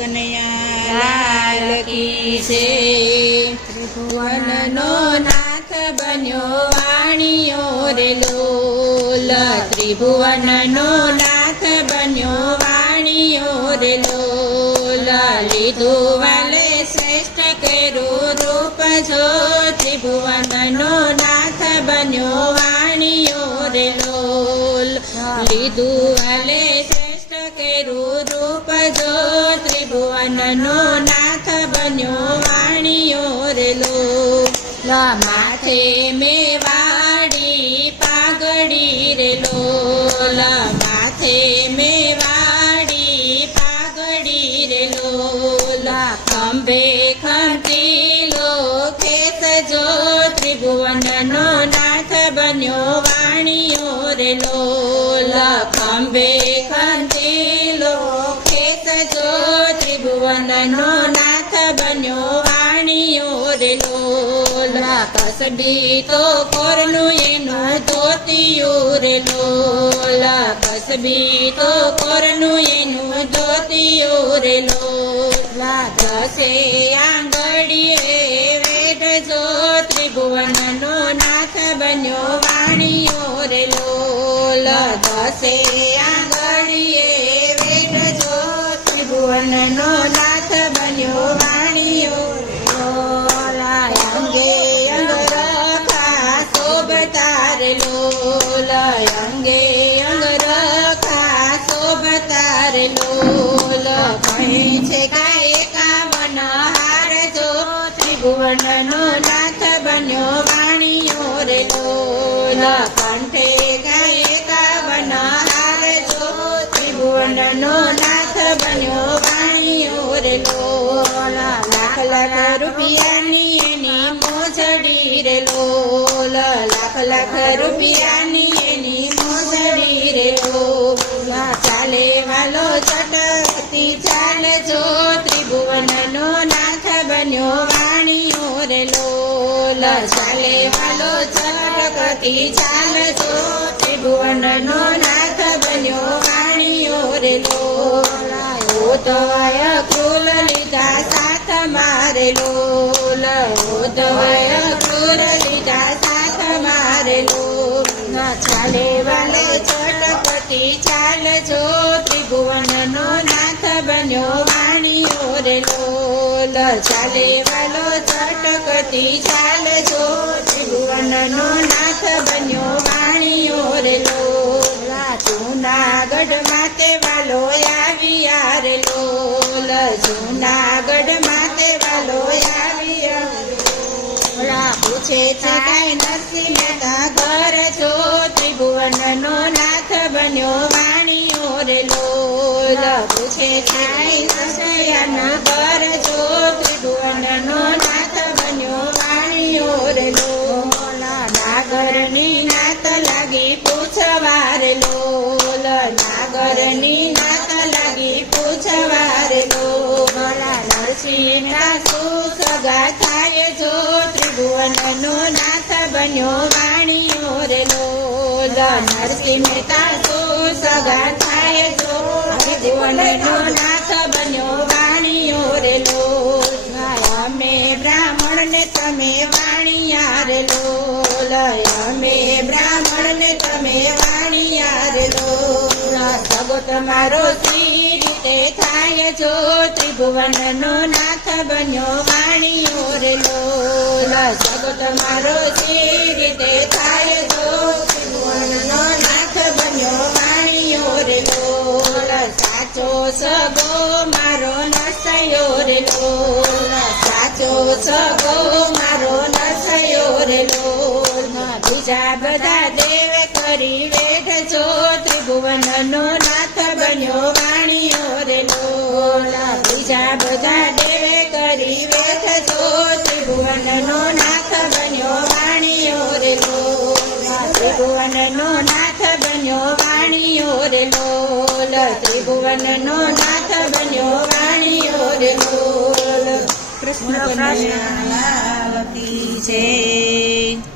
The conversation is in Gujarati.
કનૈયા લાલ કી છે. ત્રિભુવનનો નાથ બન્યો વાણીઓ રે લોલ. ત્રિભુવનનો નાથ બન્યો વાણીઓ રે લોલ. લીધું વાલે શ્રેષ્ઠ કર્યું રૂપ જો. ત્રિભુવનનો નાથ બન્યો વાણીઓ રે લોલ. લીધું વાલે શ્રેષ્ઠ કર્યું ત્રિભુવનનો નાથ બન્યો વાણીઓ રેલો. માથે મેવાડી પાઘડી રેલો. માથે મેવાડી પાઘડી રેલો. ખંભે ખંતી લોકે જો ત્રિભુવનનો નાથ બન્યો વાણીઓ રેલો. ખંભે ત્રિભુવનનો નાથ બન્યો વાણીઓ રે લોલ કસબી તો કોરનું એનું ધોતિયું રે લોલ કસબી તો કોરનું એનું ધોતિયું રે લોલ દસે આંગળીએ વેદ જો ત્રિભુવનનો નાથ બન્યો વાણીઓ રે લોલ ત્રિભુવનનો નાથ બન્યો વાણીઓ રે લોલ કંઠે ગાય કાવન હાર જો ત્રિભુવનનો નાથ બન્યો વાણીઓ રે લોલ લાખ લાખ રૂપિયાની એની મોજડી રે લોલ લાખ લાખ રૂપિયાની એની મોજડી રે લોલ ચાલે વાલો ચટકતી ચાલ જો ત્રિભુવનનો નાથ બન્યો ચાલે વાલો ચટકતી ચાલ ત્રિભુવન નો નાથ બન્યો, વાણીઓ રેલો. લોલ ઉદય ક્રૂલ લીધા, સાથ મારેલો. લોલ ઉદય ક્રૂલ લીધા, સાથ મારેલો. ચાલે વાલો ચટપટી ચાલ ત્રિભુવન નો નાથ બન્યો, વાણીઓ રે લોલ ચાલે વાલો ચટકતી ચાલ. જો ત્રિભુવનનો નાથ બન્યો વાણિયો રે લોલ જૂનાગઢ માતે વાલો આવી લોલ જૂનાગઢ માતે વાલો આવી પૂછે છે કાંઈ નરસિંહ મહેતા ઘર. જો ત્રિભુવનનો નાથ બન્યો વાણિયો રે લોલ પૂછે છે કાંઈ નરસૈયાના બન્યો વાણીઓ રે લોલ નરસિંહ મહેતા સુસગા થાય જો જીવનનો નાથ બન્યો વાણીઓ રે લોલ અમે બ્રાહ્મણ ને તમે વાણિયા રે લોલ અમે બ્રાહ્મણ ને તમે વાણિયા રે લોલ સગો તમારો થાય જો ત્રિભુવનનો નાથ બન્યો વાણિયો રેલો જગત મારો શ્રી રીતે થાય જો ત્રિભુવનનો નાથ બન્યો વાણિયો રેલો સાચો સગો મારો નસયો રેલો સાચો સગો મારો નસયો રેલો બીજા બધા દેવ કરી વેઠ જો ત્રિભુવનનો ત્રિભુવનનો નાથ બન્યો વાણીઓ રે લોલ ત્રિભુવનનો નાથ બન્યો વાણીઓ રે લોલ ત્રિભુવનનો નાથ બન્યો વાણીઓ રે લોલ કૃષ્ણ કનૈયા લાલ કી જય